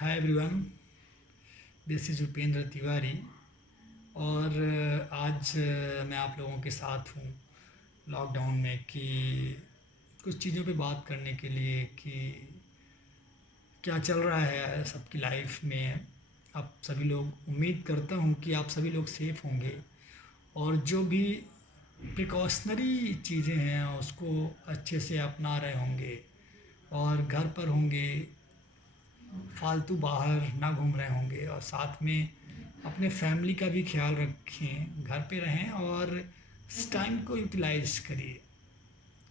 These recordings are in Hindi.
Hi everyone, this is Upendra Tiwari. और आज मैं आप लोगों के साथ हूँ लॉकडाउन में कि कुछ चीज़ों पे बात करने के लिए कि क्या चल रहा है सबकी लाइफ में। आप सभी लोग, उम्मीद करता हूँ कि आप सभी लोग सेफ़ होंगे और जो भी प्रिकॉशनरी चीज़ें हैं उसको अच्छे से अपना रहे होंगे और घर पर होंगे, फालतू बाहर ना घूम रहे होंगे और साथ में अपने फैमिली का भी ख्याल रखें, घर पे रहें और इस टाइम को यूटिलाइज करिए।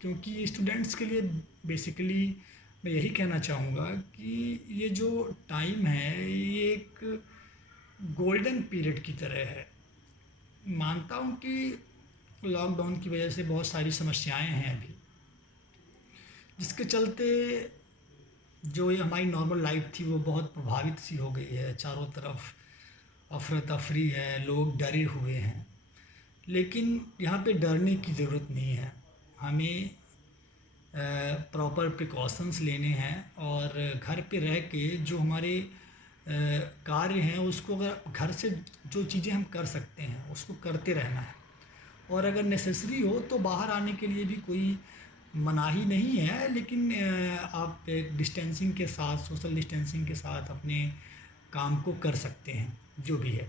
क्योंकि स्टूडेंट्स के लिए बेसिकली मैं यही कहना चाहूँगा कि ये जो टाइम है ये एक गोल्डन पीरियड की तरह है। मानता हूँ कि लॉकडाउन की वजह से बहुत सारी समस्याएं हैं अभी, जिसके चलते जो ये हमारी नॉर्मल लाइफ थी वो बहुत प्रभावित सी हो गई है। चारों तरफ अफरा तफरी है, लोग डरे हुए हैं। लेकिन यहाँ पे डरने की ज़रूरत नहीं है। हमें प्रॉपर प्रिकॉशंस लेने हैं और घर पे रह के जो हमारे कार्य हैं उसको, अगर घर से जो चीज़ें हम कर सकते हैं उसको करते रहना है। और अगर नेसेसरी हो तो बाहर आने के लिए भी कोई मनाही नहीं है, लेकिन आप एक डिस्टेंसिंग के साथ, सोशल डिस्टेंसिंग के साथ अपने काम को कर सकते हैं, जो भी है।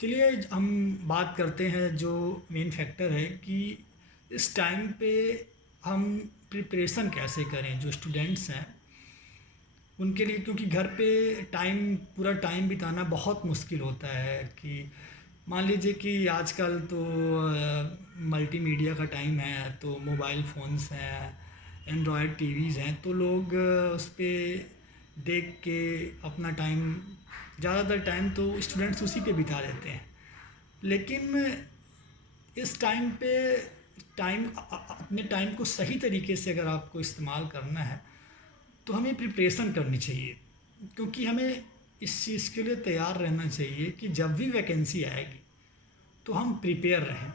चलिए हम बात करते हैं जो मेन फैक्टर है कि इस टाइम पे हम प्रिपरेशन कैसे करें। जो स्टूडेंट्स हैं उनके लिए, क्योंकि घर पे पूरा टाइम बिताना बहुत मुश्किल होता है। कि मान लीजिए कि आजकल तो मल्टीमीडिया का टाइम है, तो मोबाइल फ़ोन्स हैं, एंड्रॉयड टीवीज़ हैं, तो लोग उस पर देख के अपना टाइम, ज़्यादातर टाइम तो स्टूडेंट्स उसी पे बिता देते हैं। लेकिन इस टाइम पे अपने टाइम को सही तरीके से अगर आपको इस्तेमाल करना है तो हमें प्रिपरेशन करनी चाहिए। क्योंकि हमें इस चीज़ के लिए तैयार रहना चाहिए कि जब भी वैकेंसी आएगी तो हम प्रिपेयर रहें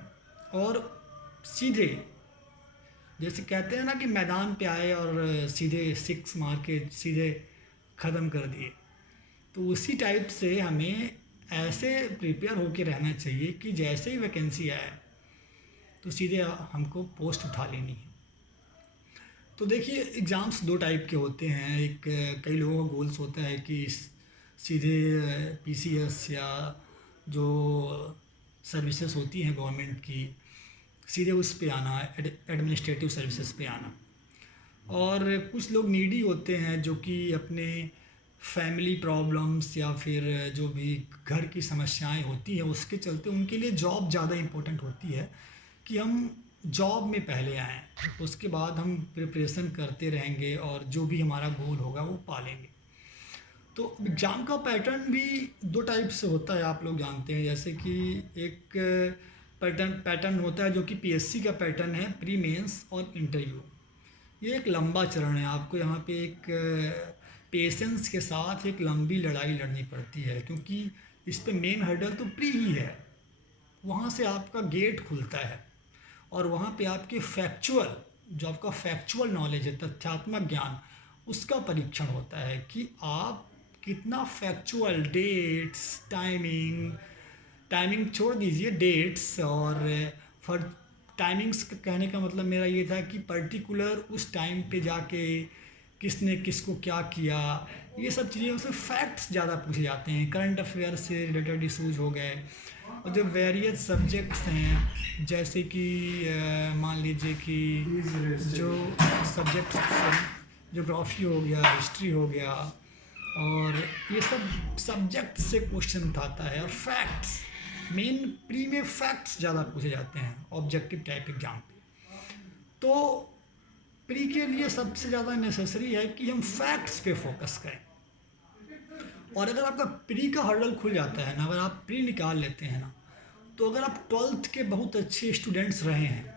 और सीधे, जैसे कहते हैं ना कि मैदान पे आए और सीधे सिक्स मार के सीधे ख़त्म कर दिए, तो उसी टाइप से हमें ऐसे प्रिपेयर होके रहना चाहिए कि जैसे ही वैकेंसी आए तो सीधे हमको पोस्ट उठा लेनी है। तो देखिए, एग्ज़ाम्स दो टाइप के होते हैं। एक, कई लोगों का गोल्स होता है कि सीधे पीसीएस या जो सर्विसेज होती हैं गवर्नमेंट की, सीधे उस पे आना, एडमिनिस्ट्रेटिव सर्विसेज पे आना। और कुछ लोग नीडी होते हैं जो कि अपने फैमिली प्रॉब्लम्स या फिर जो भी घर की समस्याएं होती हैं उसके चलते उनके लिए जॉब ज़्यादा इम्पोर्टेंट होती है कि हम जॉब में पहले आएँ, उसके बाद हम प्रिपरेशन करते रहेंगे और जो भी हमारा गोल होगा वो पालेंगे। तो एग्ज़ाम का पैटर्न भी दो टाइप से होता है, आप लोग जानते हैं। जैसे कि एक पैटर्न होता है जो कि पीएससी का पैटर्न है, प्री मेंस और इंटरव्यू। ये एक लंबा चरण है, आपको यहाँ पे एक पेशेंस के साथ एक लंबी लड़ाई लड़नी पड़ती है। क्योंकि इस पे मेन हर्डल तो प्री ही है, वहाँ से आपका गेट खुलता है और वहाँ पे आपके फैक्चुअल, जो आपका फैक्चुअल नॉलेज है, तथ्यात्मक ज्ञान, उसका परीक्षण होता है कि आप कितना फैक्चुअल, डेट्स, टाइमिंग छोड़ दीजिए, डेट्स और फॉर टाइमिंग्स कहने का मतलब मेरा ये था कि पर्टिकुलर उस टाइम पे जाके किसने किसको क्या किया, ये सब चीज़ें, उससे फैक्ट्स ज़्यादा पूछे जाते हैं। करंट अफेयर से रिलेटेड इशूज़ हो गए और जो वेरियस सब्जेक्ट्स हैं, जैसे कि मान लीजिए कि जो सब्जेक्ट्स, जोग्राफी हो गया, हिस्ट्री हो गया, और ये सब सब्जेक्ट से क्वेश्चन उठाता है। और फैक्ट्स, मेन प्री में फैक्ट्स ज़्यादा पूछे जाते हैं ऑब्जेक्टिव टाइप एग्जाम पे। तो प्री के लिए सबसे ज़्यादा नेसेसरी है कि हम फैक्ट्स पे फोकस करें। और अगर आपका प्री का हर्डल खुल जाता है ना, अगर आप प्री निकाल लेते हैं ना, तो अगर आप 12th के बहुत अच्छे स्टूडेंट्स रहे हैं,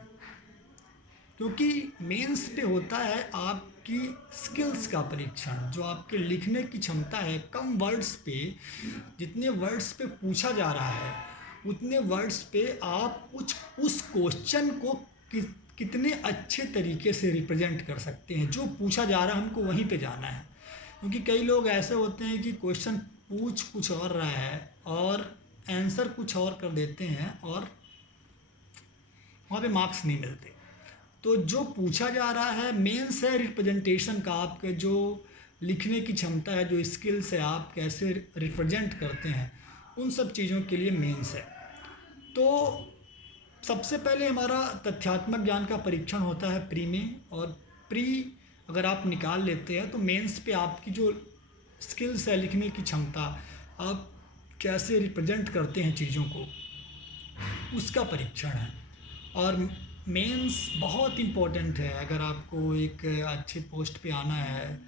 क्योंकि मेंस पे होता है आपकी स्किल्स का परीक्षण, जो आपके लिखने की क्षमता है। कम वर्ड्स पे, जितने वर्ड्स पे पूछा जा रहा है उतने वर्ड्स पे आप उस क्वेश्चन को कितने अच्छे तरीके से रिप्रेजेंट कर सकते हैं। जो पूछा जा रहा है हमको वहीं पे जाना है। क्योंकि कई लोग ऐसे होते हैं कि क्वेश्चन पूछ कुछ और रहा है और आंसर कुछ और कर देते हैं और वहाँ पे मार्क्स नहीं मिलते। तो जो पूछा जा रहा है मेंस है रिप्रेजेंटेशन का, आपके जो लिखने की क्षमता है, जो स्किल्स है, आप कैसे रिप्रेजेंट करते हैं, उन सब चीज़ों के लिए मेंस है। तो सबसे पहले हमारा तथ्यात्मक ज्ञान का परीक्षण होता है प्री में, और प्री अगर आप निकाल लेते हैं तो मेंस पे आपकी जो स्किल्स है, लिखने की क्षमता, आप कैसे रिप्रेजेंट करते हैं चीज़ों को, उसका परीक्षण है। और मेंस बहुत इम्पोर्टेंट है अगर आपको एक अच्छे पोस्ट पे आना है,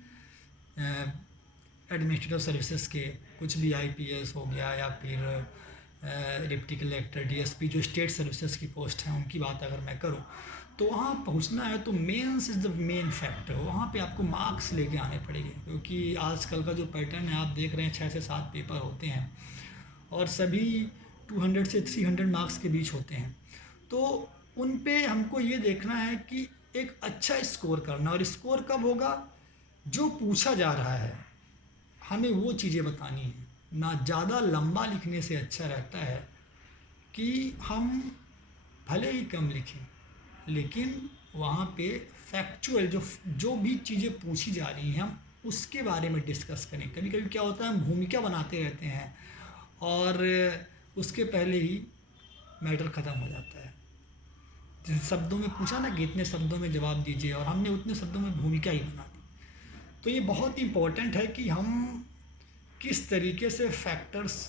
एडमिनिस्ट्रेटिव सर्विसेज के, कुछ भी आईपीएस हो गया या फिर डिप्टी कलेक्टर, डीएसपी, जो स्टेट सर्विसेज की पोस्ट हैं उनकी बात अगर मैं करूं, तो वहाँ पहुँचना है तो mains is the main factor. वहाँ पे आपको मार्क्स लेके आने पड़ेंगे, क्योंकि आजकल का जो पैटर्न है आप देख रहे हैं 6 से 7 पेपर होते हैं और सभी 200 से 300 मार्क्स के बीच होते हैं। तो उन पे हमको ये देखना है कि एक अच्छा स्कोर करना, और स्कोर कब होगा, जो पूछा जा रहा है हमें वो चीज़ें बतानी है ना। ज़्यादा लंबा लिखने से अच्छा रहता है कि हम भले ही कम लिखें लेकिन वहाँ पे फैक्चुअल जो जो भी चीज़ें पूछी जा रही हैं हम उसके बारे में डिस्कस करें। कभी कभी क्या होता है हम भूमिका बनाते रहते हैं और उसके पहले ही मैटर ख़त्म हो जाता है। जिन शब्दों में पूछा ना कि इतने शब्दों में जवाब दीजिए, और हमने उतने शब्दों में भूमिका ही बना दी। तो ये बहुत इम्पोर्टेंट है कि हम किस तरीके से फैक्टर्स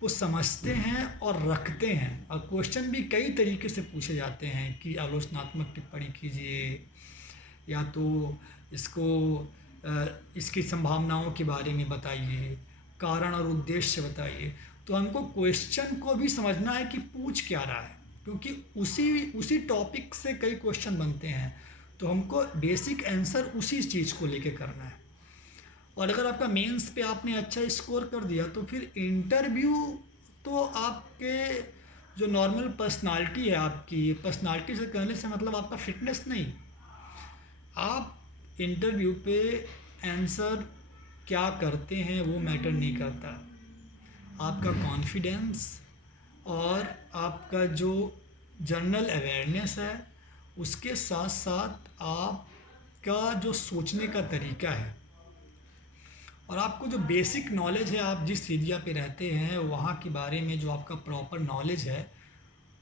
को समझते हैं और रखते हैं। और क्वेश्चन भी कई तरीके से पूछे जाते हैं कि आलोचनात्मक टिप्पणी कीजिए, या तो इसको इसकी संभावनाओं के बारे में बताइए, कारण और उद्देश्य बताइए। तो हमको क्वेश्चन को भी समझना है कि पूछ क्या रहा है, क्योंकि उसी टॉपिक से कई क्वेश्चन बनते हैं। तो हमको बेसिक आंसर उसी चीज़ को लेके करना है। और अगर आपका मेंस पे आपने अच्छा स्कोर कर दिया तो फिर इंटरव्यू तो आपके जो नॉर्मल पर्सनालिटी है, आपकी पर्सनालिटी से कहने से मतलब आपका फिटनेस नहीं, आप इंटरव्यू पे आंसर क्या करते हैं वो मैटर नहीं करता। आपका कॉन्फिडेंस और आपका जो जनरल अवेयरनेस है, उसके साथ साथ आपका जो सोचने का तरीका है और आपको जो बेसिक नॉलेज है, आप जिस एरिया पे रहते हैं वहाँ के बारे में जो आपका प्रॉपर नॉलेज है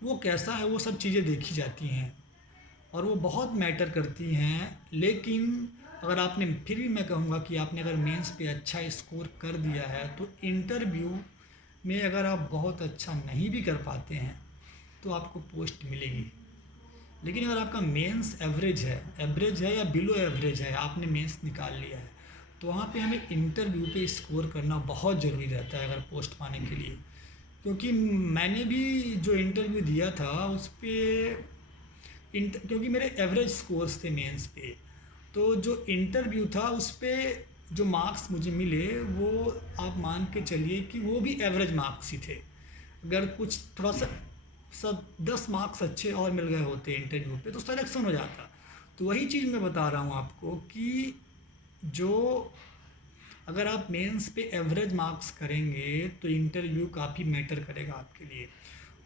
वो कैसा है, वो सब चीज़ें देखी जाती हैं और वो बहुत मैटर करती हैं। लेकिन अगर आपने, फिर भी मैं कहूँगा कि आपने अगर मेंस पे अच्छा स्कोर कर दिया है तो इंटरव्यू में अगर आप बहुत अच्छा नहीं भी कर पाते हैं तो आपको पोस्ट मिलेगी। लेकिन अगर आपका मेंस एवरेज है या बिलो एवरेज है, आपने मेंस निकाल लिया है, तो वहाँ पे हमें इंटरव्यू पे स्कोर करना बहुत ज़रूरी रहता है अगर पोस्ट पाने के लिए। क्योंकि मैंने भी जो इंटरव्यू दिया था उस पर क्योंकि मेरे एवरेज स्कोर्स थे मेंस पे, तो जो इंटरव्यू था उस पर जो मार्क्स मुझे मिले वो आप मान के चलिए कि वो भी एवरेज मार्क्स ही थे। अगर कुछ थोड़ा सा सब 10 मार्क्स अच्छे और मिल गए होते इंटरव्यू पे तो सिलेक्शन हो जाता। तो वही चीज़ मैं बता रहा हूँ आपको कि जो अगर आप मेंस पे एवरेज मार्क्स करेंगे तो इंटरव्यू काफ़ी मैटर करेगा आपके लिए।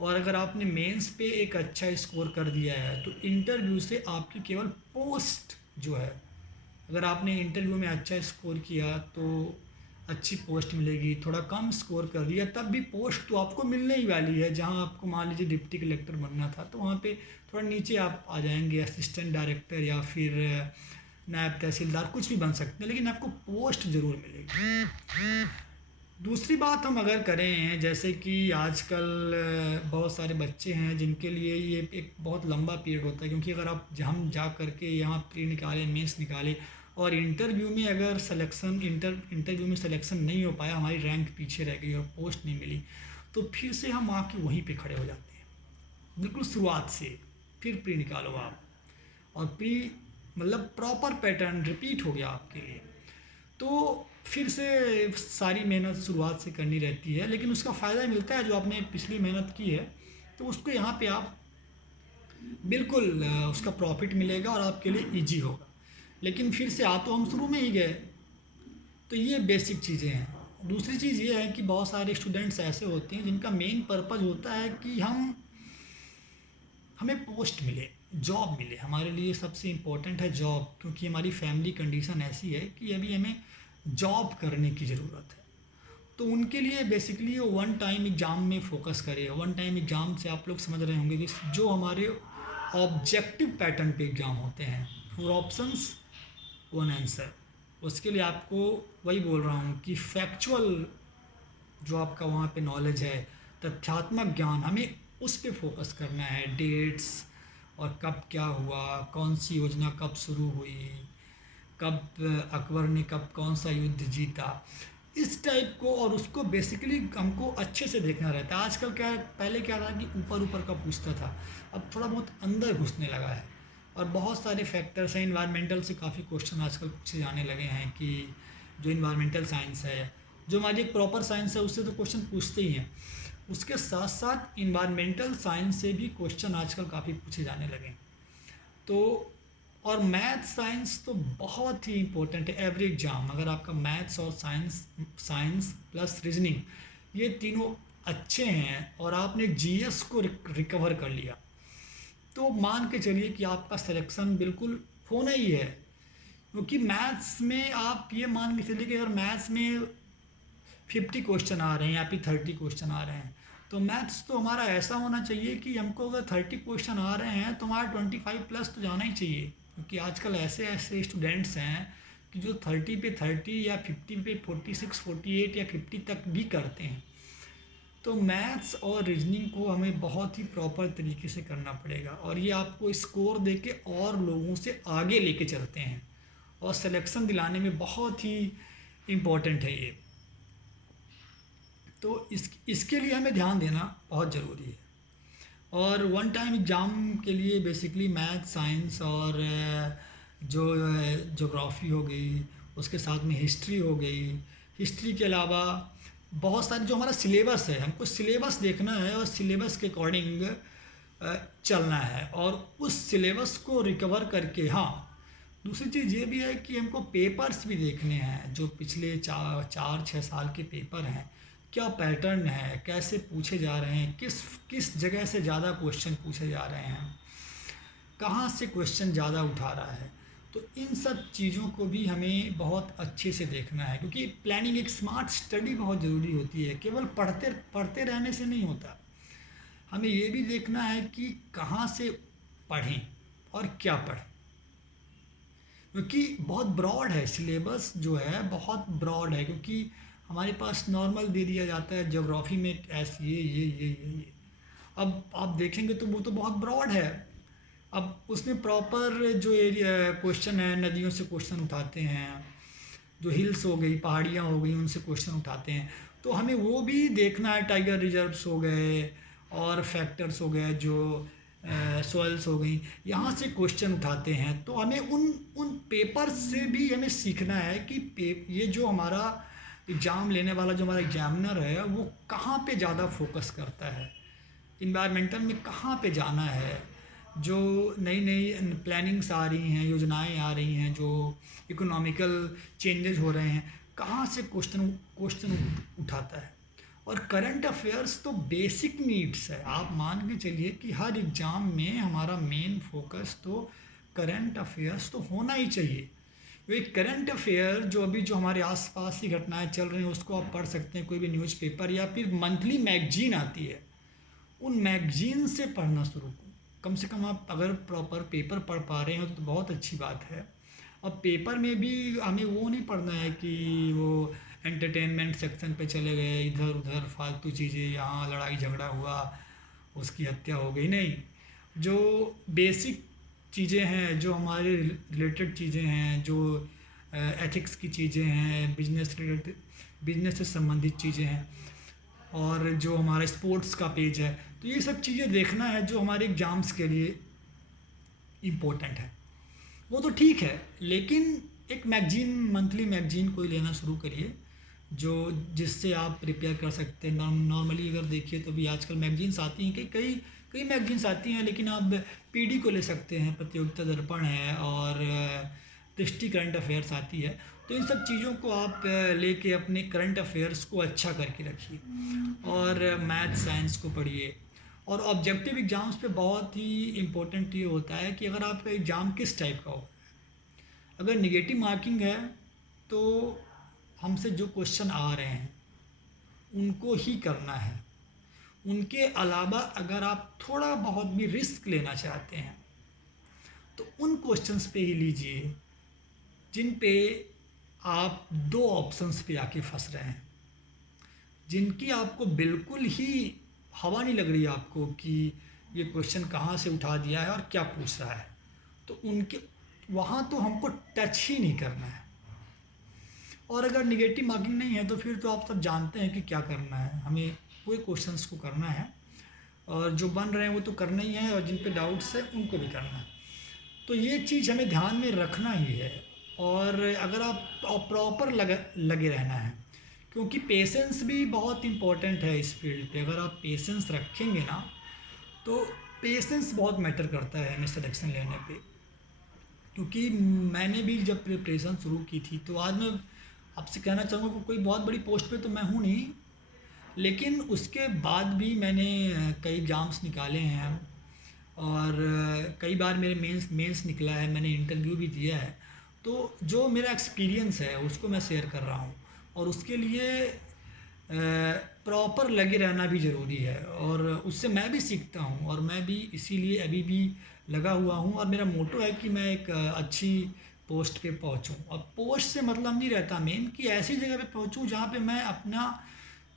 और अगर आपने मेंस पे एक अच्छा स्कोर कर दिया है तो इंटरव्यू से आपकी केवल पोस्ट जो है, अगर आपने इंटरव्यू में अच्छा स्कोर किया तो अच्छी पोस्ट मिलेगी, थोड़ा कम स्कोर कर दिया तब भी पोस्ट तो आपको मिलने ही वाली है। जहां आपको मान लीजिए डिप्टी कलेक्टर बनना था तो वहां पे थोड़ा नीचे आप आ जाएंगे, असिस्टेंट डायरेक्टर या फिर नायब तहसीलदार, कुछ भी बन सकते हैं, लेकिन आपको पोस्ट ज़रूर मिलेगी। दूसरी बात हम अगर करें, जैसे कि आजकल बहुत सारे बच्चे हैं जिनके लिए ये एक बहुत लंबा पीरियड होता है, क्योंकि अगर आप हम जा करके यहाँ प्री निकाले, मेंस निकाले और इंटरव्यू में अगर इंटरव्यू में सिलेक्शन नहीं हो पाया, हमारी रैंक पीछे रह गई और पोस्ट नहीं मिली, तो फिर से हम आके वहीं पे खड़े हो जाते हैं बिल्कुल शुरुआत से। फिर प्री निकालो आप, और प्री मतलब प्रॉपर पैटर्न रिपीट हो गया आपके लिए, तो फिर से सारी मेहनत शुरुआत से करनी रहती है। लेकिन उसका फ़ायदा मिलता है, जो आपने पिछली मेहनत की है तो उसको यहाँ पे आप बिल्कुल उसका प्रॉफिट मिलेगा और आपके लिए इजी होगा। लेकिन फिर से आ तो हम शुरू में ही गए, तो ये बेसिक चीज़ें हैं। दूसरी चीज़ ये है कि बहुत सारे स्टूडेंट्स ऐसे होते हैं जिनका मेन पर्पज़ होता है कि हमें पोस्ट मिले, जॉब मिले। हमारे लिए सबसे इम्पोर्टेंट है जॉब, क्योंकि हमारी फैमिली कंडीशन ऐसी है कि अभी हमें जॉब करने की ज़रूरत है। तो उनके लिए बेसिकली वो वन टाइम एग्ज़ाम में फ़ोकस करें। वन टाइम एग्ज़ाम से आप लोग समझ रहे होंगे कि जो हमारे ऑब्जेक्टिव पैटर्न पे एग्ज़ाम होते हैं, 4 ऑप्शंस 1 आंसर। उसके लिए आपको वही बोल रहा हूँ कि फैक्चुअल जो आपका वहाँ पे नॉलेज है, तथ्यात्मक ज्ञान, हमें उस पे फोकस करना है। डेट्स और कब क्या हुआ, कौन सी योजना कब शुरू हुई, कब अकबर ने कब कौन सा युद्ध जीता, इस टाइप को। और उसको बेसिकली हमको अच्छे से देखना रहता है। आजकल क्या, पहले क्या था कि ऊपर ऊपर का पूछता था, अब थोड़ा बहुत अंदर घुसने लगा है। और बहुत सारे फैक्टर्स हैं, इन्वायरमेंटल से काफ़ी क्वेश्चन आजकल पूछे जाने लगे हैं कि जो इन्वायरमेंटल साइंस है, जो हमारी एक प्रॉपर साइंस है, उससे तो क्वेश्चन पूछते ही हैं। उसके साथ साथ इन्वायरमेंटल साइंस से भी क्वेश्चन आजकल काफ़ी पूछे जाने लगे हैं। तो और मैथ साइंस तो बहुत ही इम्पोर्टेंट है एवरी एग्जाम। अगर आपका मैथ्स और साइंस साइंस प्लस रीजनिंग ये तीनों अच्छे हैं और आपने जीएस को रिकवर कर लिया, तो मान के चलिए कि आपका सिलेक्शन बिल्कुल होना ही है। क्योंकि मैथ्स में आप ये मान के चलिए कि अगर मैथ्स में 50 क्वेश्चन आ रहे हैं या फिर 30 क्वेश्चन आ रहे हैं, तो मैथ्स तो हमारा ऐसा होना चाहिए कि हमको अगर 30 क्वेश्चन आ रहे हैं तो हमारा 25 प्लस तो जाना ही चाहिए। क्योंकि आजकल ऐसे ऐसे स्टूडेंट्स हैं कि जो 30 पे 30 या 50 पे 46 48 या 50 तक भी करते हैं। तो मैथ्स और रीजनिंग को हमें बहुत ही प्रॉपर तरीके से करना पड़ेगा, और ये आपको स्कोर दे के और लोगों से आगे लेके चलते हैं और सिलेक्शन दिलाने में बहुत ही इम्पोर्टेंट है ये। तो इसके लिए हमें ध्यान देना बहुत ज़रूरी है। और वन टाइम एग्ज़ाम के लिए बेसिकली मैथ साइंस और जो जोग्राफ़ी हो गई, उसके साथ में हिस्ट्री हो गई। हिस्ट्री के अलावा बहुत सारे जो हमारा सिलेबस है, हमको सिलेबस देखना है और सिलेबस के अकॉर्डिंग चलना है और उस सिलेबस को रिकवर करके। हाँ, दूसरी चीज़ ये भी है कि हमको पेपर्स भी देखने हैं, जो पिछले 4-6 साल के पेपर हैं, क्या पैटर्न है, कैसे पूछे जा रहे हैं, किस किस जगह से ज़्यादा क्वेश्चन पूछे जा रहे हैं, कहाँ से क्वेश्चन ज़्यादा उठा रहा है। तो इन सब चीज़ों को भी हमें बहुत अच्छे से देखना है, क्योंकि प्लानिंग, एक स्मार्ट स्टडी बहुत ज़रूरी होती है। केवल पढ़ते पढ़ते रहने से नहीं होता, हमें ये भी देखना है कि कहाँ से पढ़ें और क्या पढ़ें। क्योंकि बहुत ब्रॉड है सिलेबस, जो है बहुत ब्रॉड है। क्योंकि हमारे पास नॉर्मल दे दिया जाता है ज्योग्राफी में ऐसे ये। अब आप देखेंगे तो वो तो बहुत ब्रॉड है। अब उसमें प्रॉपर जो एरिया क्वेश्चन है, नदियों से क्वेश्चन उठाते हैं, जो हिल्स हो गई, पहाड़ियाँ हो गई, उनसे क्वेश्चन उठाते हैं। तो हमें वो भी देखना है। टाइगर रिजर्व्स हो गए और फैक्टर्स हो गए, जो सॉइल्स हो गई, यहाँ से क्वेश्चन उठाते हैं। तो हमें उन उन पेपर्स से भी हमें सीखना है कि ये जो हमारा एग्ज़ाम लेने वाला जो हमारा एग्जामिनर है, वो कहाँ पे ज़्यादा फोकस करता है, इन्वायरमेंटल में कहाँ पे जाना है, जो नई नई प्लानिंग्स आ रही हैं, योजनाएं आ रही हैं, जो इकोनॉमिकल चेंजेस हो रहे हैं, कहाँ से क्वेश्चन क्वेश्चन उठाता है। और करंट अफेयर्स तो बेसिक नीड्स है। आप मान के चलिए कि हर एग्ज़ाम में हमारा मेन फोकस तो करंट अफेयर्स तो होना ही चाहिए। वे करंट अफेयर जो अभी जो हमारे आसपास की घटनाएं चल रही हैं, उसको आप पढ़ सकते हैं। कोई भी न्यूज़पेपर या फिर मंथली मैगजीन आती है, उन मैगजीन से पढ़ना शुरू कम से कम आप अगर प्रॉपर पेपर पढ़ पा रहे हो तो बहुत अच्छी बात है। और पेपर में भी हमें वो नहीं पढ़ना है कि वो एंटरटेनमेंट सेक्शन पे चले गए, इधर उधर फालतू चीज़ें, यहाँ लड़ाई झगड़ा हुआ, उसकी हत्या हो गई, नहीं। जो बेसिक चीज़ें हैं, जो हमारे रिलेटेड चीज़ें हैं, जो एथिक्स की चीज़ें हैं, बिजनेस रिलेटेड, बिजनेस से संबंधित चीज़ें हैं, और जो हमारा स्पोर्ट्स का पेज है, तो ये सब चीज़ें देखना है जो हमारे एग्ज़ाम्स के लिए इम्पोर्टेंट है। वो तो ठीक है, लेकिन एक मैगजीन, मंथली मैगजीन कोई लेना शुरू करिए, जो जिससे आप प्रिपेयर कर सकते हैं। नॉर्मली अगर देखिए तो भी आजकल मैगजीन्स आती हैं, कई कई कई मैगजीन्स आती हैं, लेकिन आप पीडी को ले सकते हैं, प्रतियोगिता दर्पण है, और दृष्टि करंट अफेयर्स आती है। तो इन सब चीज़ों को आप लेके अपने करंट अफेयर्स को अच्छा करके रखिए, और मैथ साइंस को पढ़िए। और ऑब्जेक्टिव एग्ज़ाम्स पे बहुत ही इम्पोर्टेंट ये होता है कि अगर आपका एग्ज़ाम किस टाइप का हो। अगर निगेटिव मार्किंग है तो हमसे जो क्वेश्चन आ रहे हैं उनको ही करना है। उनके अलावा अगर आप थोड़ा बहुत भी रिस्क लेना चाहते हैं तो उन क्वेश्चंस पे ही लीजिए जिन पे आप दो ऑप्शंस पे आके फंस रहे हैं, जिनकी आपको बिल्कुल ही हवा नहीं लग रही है आपको कि ये क्वेश्चन कहाँ से उठा दिया है और क्या पूछ रहा है। तो उनके वहाँ तो हमको टच ही नहीं करना है। और अगर निगेटिव मार्किंग नहीं है तो फिर तो आप सब जानते हैं कि क्या करना है। हमें पूरे क्वेश्चंस को करना है, और जो बन रहे हैं वो तो करना ही है, और जिन पे डाउट्स है उनको भी करना है। तो ये चीज़ हमें ध्यान में रखना ही है। और अगर आप प्रॉपर लगे रहना है, क्योंकि पेशेंस भी बहुत इम्पोर्टेंट है इस फील्ड पे। अगर आप पेशेंस रखेंगे ना तो पेशेंस बहुत मैटर करता है हमें सिलेक्शन लेने पे। क्योंकि मैंने भी जब प्रिपरेशन शुरू की थी, तो आज मैं आपसे कहना चाहूँगा कि कोई बहुत बड़ी पोस्ट पे तो मैं हूँ नहीं, लेकिन उसके बाद भी मैंने कई एग्ज़ाम्स निकाले हैं, और कई बार मेरे मेंस निकला है, मैंने इंटरव्यू भी दिया है। तो जो मेरा एक्सपीरियंस है उसको मैं शेयर कर रहा हूँ, और उसके लिए प्रॉपर लगे रहना भी ज़रूरी है, और उससे मैं भी सीखता हूँ, और मैं भी इसीलिए अभी भी लगा हुआ हूँ। और मेरा मोटो है कि मैं एक अच्छी पोस्ट पे पहुँचूँ। और पोस्ट से मतलब नहीं रहता मेन कि ऐसी जगह पे पहुँचूँ जहाँ पे मैं अपना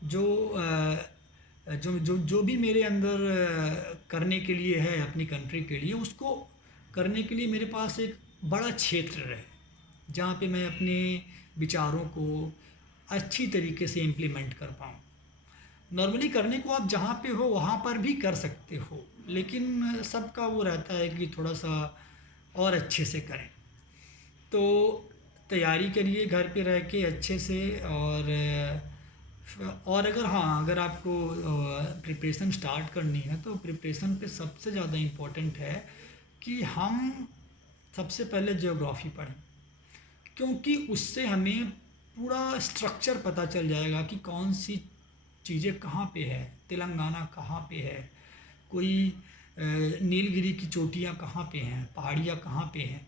जो जो भी मेरे अंदर करने के लिए है अपनी कंट्री के लिए, उसको करने के लिए मेरे पास एक बड़ा क्षेत्र रहे, जहाँ पे मैं अपने विचारों को अच्छी तरीके से इम्प्लीमेंट कर पाऊँ। नॉर्मली करने को आप जहाँ पे हो वहाँ पर भी कर सकते हो, लेकिन सबका वो रहता है कि थोड़ा सा और अच्छे से करें। तो तैयारी करिए घर पे रह के अच्छे से। और अगर हाँ, अगर आपको प्रिपरेशन स्टार्ट करनी है तो प्रिपरेशन पे सबसे ज़्यादा इम्पोर्टेंट है कि हम सबसे पहले ज्योग्राफी पढ़ें, क्योंकि उससे हमें पूरा स्ट्रक्चर पता चल जाएगा कि कौन सी चीज़ें कहाँ पे है, तेलंगाना कहाँ पे है, कोई नीलगिरी की चोटियाँ कहाँ पे हैं, पहाड़ियाँ कहाँ पे हैं,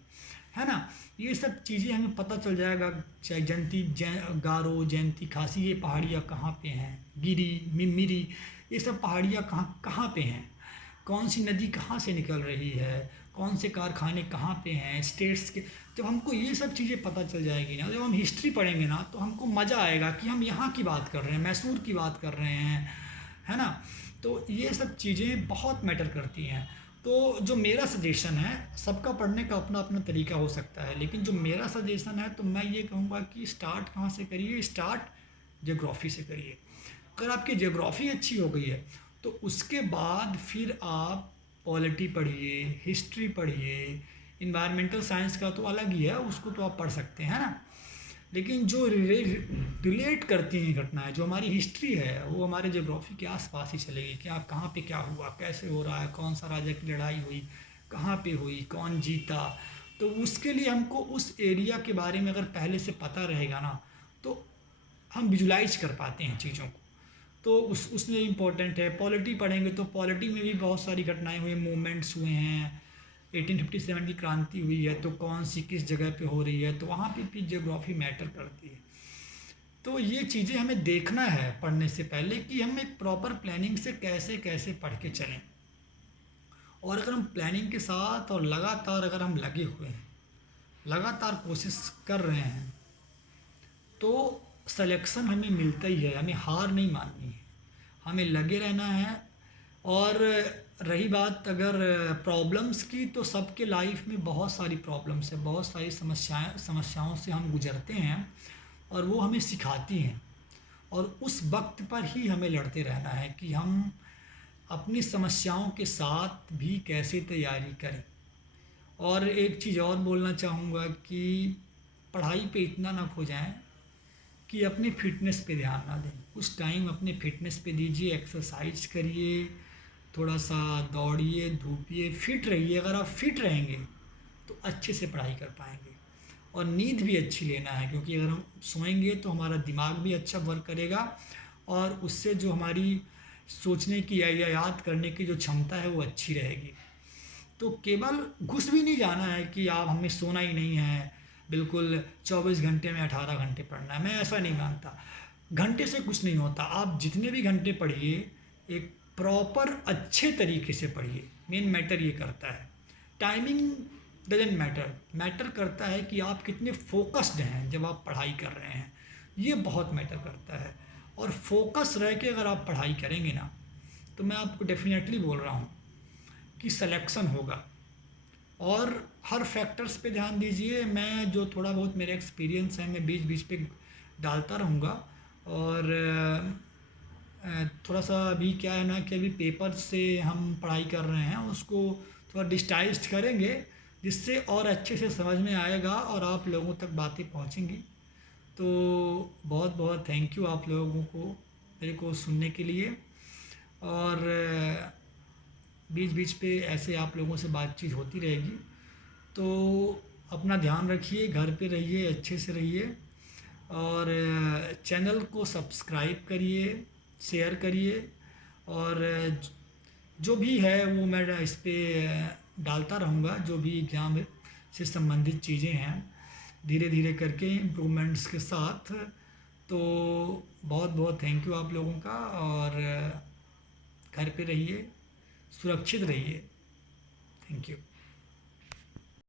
है ना। ये सब चीज़ें हमें पता चल जाएगा। चाहे गारो, जयंती, खासी, ये पहाड़ियाँ कहाँ पे हैं, गिरी, मिरी, ये सब पहाड़ियाँ कहाँ कहाँ पे हैं, कौन सी नदी कहाँ से निकल रही है, कौन से कारखाने कहाँ पे हैं, स्टेट्स के। जब हमको ये सब चीज़ें पता चल जाएगी ना, जब हम हिस्ट्री पढ़ेंगे ना, तो हमको मज़ा आएगा कि हम यहाँ की बात कर रहे हैं, मैसूर की बात कर रहे हैं, है ना। तो ये सब चीज़ें बहुत मैटर करती हैं। तो जो मेरा सजेशन है, सबका पढ़ने का अपना अपना तरीका हो सकता है, लेकिन जो मेरा सजेशन है तो मैं ये कहूँगा कि स्टार्ट कहाँ से करिए, स्टार्ट ज्योग्राफी से करिए। अगर आपकी ज्योग्राफी अच्छी हो गई है तो उसके बाद फिर आप पॉलिटी पढ़िए, हिस्ट्री पढ़िए। इन्वायरमेंटल साइंस का तो अलग ही है, उसको तो आप पढ़ सकते हैं ना। लेकिन जो रिलेट करती हैं घटनाएं, जो हमारी हिस्ट्री है वो हमारे ज्योग्राफी के आसपास ही चलेगी कि आप कहाँ पे क्या हुआ, कैसे हो रहा है, कौन सा राजा की लड़ाई हुई, कहाँ पे हुई, कौन जीता। तो उसके लिए हमको उस एरिया के बारे में अगर पहले से पता रहेगा ना, तो हम विजुलाइज कर पाते हैं चीज़ों को। तो उसमें इम्पोर्टेंट है। पॉलिटी पढ़ेंगे तो पॉलिटी में भी बहुत सारी घटनाएं हुई, मूवमेंट्स हुए हैं। 1857 की क्रांति हुई है तो कौन सी किस जगह पे हो रही है, तो वहाँ पे भी ज्योग्राफी मैटर करती है। तो ये चीज़ें हमें देखना है पढ़ने से पहले कि हम एक प्रॉपर प्लानिंग से कैसे कैसे पढ़ के चलें। और अगर हम प्लानिंग के साथ और लगातार अगर हम लगे हुए हैं, लगातार कोशिश कर रहे हैं, तो सिलेक्शन हमें मिलता ही है। हमें हार नहीं माननी है, हमें लगे रहना है। और रही बात अगर प्रॉब्लम्स की, तो सबके लाइफ में बहुत सारी प्रॉब्लम्स है, बहुत सारी समस्याओं से हम गुजरते हैं, और वो हमें सिखाती हैं। और उस वक्त पर ही हमें लड़ते रहना है कि हम अपनी समस्याओं के साथ भी कैसे तैयारी करें। और एक चीज़ और बोलना चाहूँगा कि पढ़ाई पे इतना ना खो जाएं कि अपने फिटनेस पे ध्यान ना दें। कुछ टाइम अपने फिटनेस पे दीजिए, एक्सरसाइज करिए, थोड़ा सा दौड़िए, धूपिए, फिट रहिए। अगर आप फिट रहेंगे तो अच्छे से पढ़ाई कर पाएंगे। और नींद भी अच्छी लेना है, क्योंकि अगर हम सोएंगे तो हमारा दिमाग भी अच्छा वर्क करेगा और उससे जो हमारी सोचने की या याद करने की जो क्षमता है वो अच्छी रहेगी। तो केवल घुस भी नहीं जाना है कि आप हमें सोना ही नहीं है, बिल्कुल 24 घंटे में 18 घंटे पढ़ना है, मैं ऐसा नहीं मानता। घंटे से कुछ नहीं होता, आप जितने भी घंटे पढ़िए एक प्रॉपर अच्छे तरीके से पढ़िए, मेन मैटर ये करता है। टाइमिंग डजेंट मैटर, मैटर करता है कि आप कितने फोकस्ड हैं जब आप पढ़ाई कर रहे हैं, ये बहुत मैटर करता है। और फोकस रह के अगर आप पढ़ाई करेंगे ना, तो मैं आपको डेफिनेटली बोल रहा हूँ कि सिलेक्शन होगा। और हर फैक्टर्स पे ध्यान दीजिए, मैं जो थोड़ा बहुत मेरा एक्सपीरियंस है मैं बीच बीच पे डालता रहूँगा। और थोड़ा सा अभी क्या है ना कि अभी पेपर से हम पढ़ाई कर रहे हैं, उसको थोड़ा डिजिटाइज्ड करेंगे जिससे और अच्छे से समझ में आएगा और आप लोगों तक बातें पहुंचेंगी। तो बहुत बहुत थैंक यू आप लोगों को मेरे को सुनने के लिए। और बीच बीच पे ऐसे आप लोगों से बातचीत होती रहेगी। तो अपना ध्यान रखिए, घर पे रहिए, अच्छे से रहिए। और चैनल को सब्सक्राइब करिए, शेयर करिए। और जो भी है वो मैं इस पे डालता रहूँगा, जो भी एग्ज़ाम से संबंधित चीज़ें हैं, धीरे धीरे करके इम्प्रूवमेंट्स के साथ। तो बहुत बहुत थैंक यू आप लोगों का। और घर पे रहिए, सुरक्षित रहिए। Thank you.